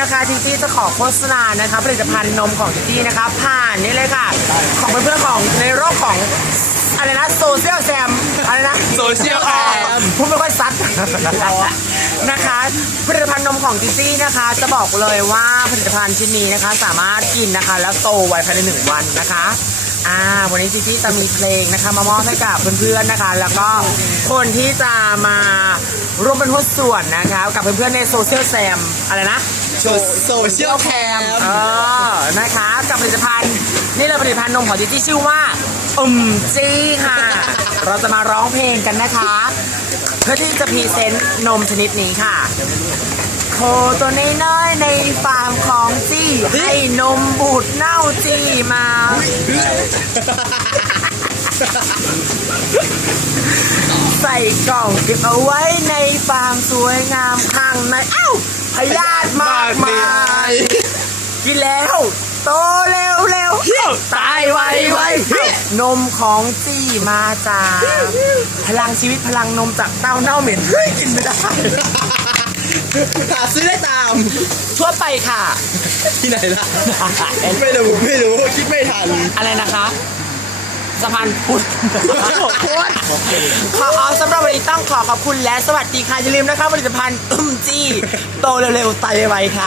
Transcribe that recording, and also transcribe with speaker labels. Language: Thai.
Speaker 1: นะคะทิตี้จะขอโฆษณานะคะผลิตภัณฑ์นมของทิตี้นะคะ ผ่านนี่เลยค่ะ ของเพื่อนๆของในโลกของอะไรนะโซเชียลแซมอะไรนะ
Speaker 2: Social Am
Speaker 1: พูดไม่ค่อยซัดนะคะ ผลิตภัณฑ์นมของทิตี้นะคะ จะบอกเลยว่าผลิตภัณฑ์ชิ้นนี้นะคะ สามารถกินนะคะ แล้วโตไวภายในหนึ่งวันนะคะอ่าวันนี้ทิตี้จะมีเพลงนะคะมามอบให้กับเพื่อนๆนะคะ แล้วก็คนที่จะมาร่วมเป็นหุ้นส่วนนะคะกับเพื่อนๆในโซเชียลแซมอะไรนะ
Speaker 2: โซเชียลแคม
Speaker 1: เออนะคะกับผลิตภัณฑ์นี่เลยผลิตภัณฑ์นมของดิจี้ชื่อว่าอืมจี้ค่ะ เราจะมาร้องเพลงกันนะคะ เพื่อที่จะพรีเซนต์นมชนิดนี้ค่ะโคตัวน้อยๆในฟาร์มของจี้ให้นมบูดเน่าจี้มา ใส่กล่องเก็บเอาไว้ในฟาร์มสวยงามข้างในอ้าวพยาธิมากมายกินแล้ว โตเร็วเร็วตายไวไวนมของจี้มาจากพลังชีวิตพลังนมจากเต้าเน่าเหม็นเฮ้ยกินไม่ได้
Speaker 2: หาซื้อได้ตาม
Speaker 1: ทั่วไปค่ะ
Speaker 2: ที่ไหนล่ะ ไม่รู้ไม่รู้คิดไม่ทัน
Speaker 1: อะไรนะคะ สะพานพุทธขอเอาสำหรับวันนี้ต้องขอขอบคุณและสวัสดีค่ะ อย่าลืมนะคะผลิตภัณฑ์อึมจี้โตเร็วๆไตไวๆค่ะ